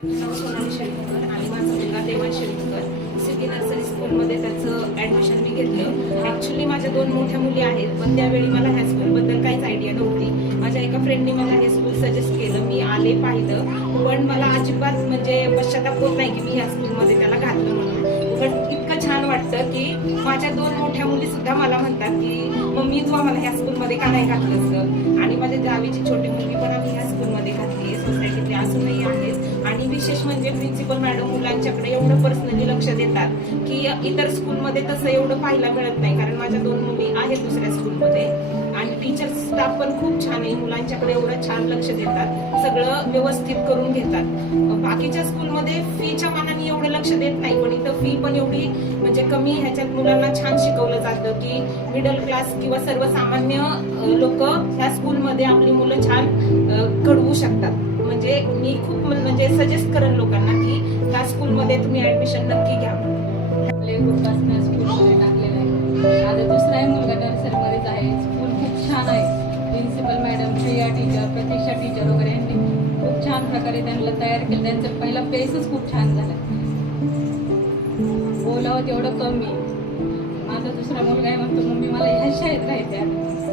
नाव सोनाली शेळकर आणि माझा मुलगा देवांश शेळकर सिटी नर्सरी स्कूलमध्ये त्याचं ॲडमिशन मी घेतलं. ॲक्च्युली माझ्या 2 मोठ्या मुली आहेत, पण त्यावेळी मला ह्या स्कूलबद्दल काहीच आयडिया नव्हती. माझ्या एका फ्रेंडने मला हे स्कूल सजेस्ट केलं. मी आले, पाहिलं, पण मला अजिबात म्हणजे पश्चाताप होत नाही की मी ह्या स्कूलमध्ये त्याला घातलं म्हणून. पण इतकं छान वाटतं की माझ्या 2 मोठ्या मुली सुद्धा मला म्हणतात की मम्मी तू आम्हाला ह्या स्कूलमध्ये का नाही घातलंस. आणि माझ्या जावीची छोटी मुलगी पण आम्ही ह्या स्कूलमध्ये घातली आहे. सोसायटीतले अजूनही आहेत. आणि विशेष म्हणजे प्रिन्सिपल मॅडम मुलांच्याकडे एवढं पर्सनली लक्ष देतात की इतर स्कूलमध्ये तसं एवढं पाहायला मिळत नाही. कारण माझ्या 2 मुली आहेत दुसऱ्या स्कूलमध्ये आणि टीचर स्टाफ पण खूप छान आहे. मुलांच्याकडे एवढं छान लक्ष देतात, सगळं व्यवस्थित करून घेतात. बाकीच्या स्कूलमध्ये फीच्या मानाने एवढं लक्ष देत नाही, पण इथं फी पण एवढी म्हणजे कमी ह्याच्यात मुलांना छान शिकवलं जातं की मिडल क्लास किंवा सर्वसामान्य लोक ह्या स्कूलमध्ये आपली मुलं छान घडवू शकतात. म्हणजे मी खूप म्हणजे सजेस्ट करेन लोकांना की ह्या स्कूलमध्ये तुम्ही ऍडमिशन नक्की घ्या. प्ले ग्रुपपासून स्कूलमध्ये टाकलेलं आहे. माझा दुसराही मुलगा नर्सरीमध्येच आहे. स्कूल खूप छान आहे. प्रिन्सिपल मॅडम, प्रिया टीचर, प्रतीक्षा टीचर वगैरे यांनी खूप छान प्रकारे त्यांना तयार केलं. त्यांचं पहिला पेसच खूप छान झाला. बोलावं तेवढं कमी. माझा दुसरा मुलगा आहे म्हणतो मम्मी मला ह्या शाळेत राहायचं.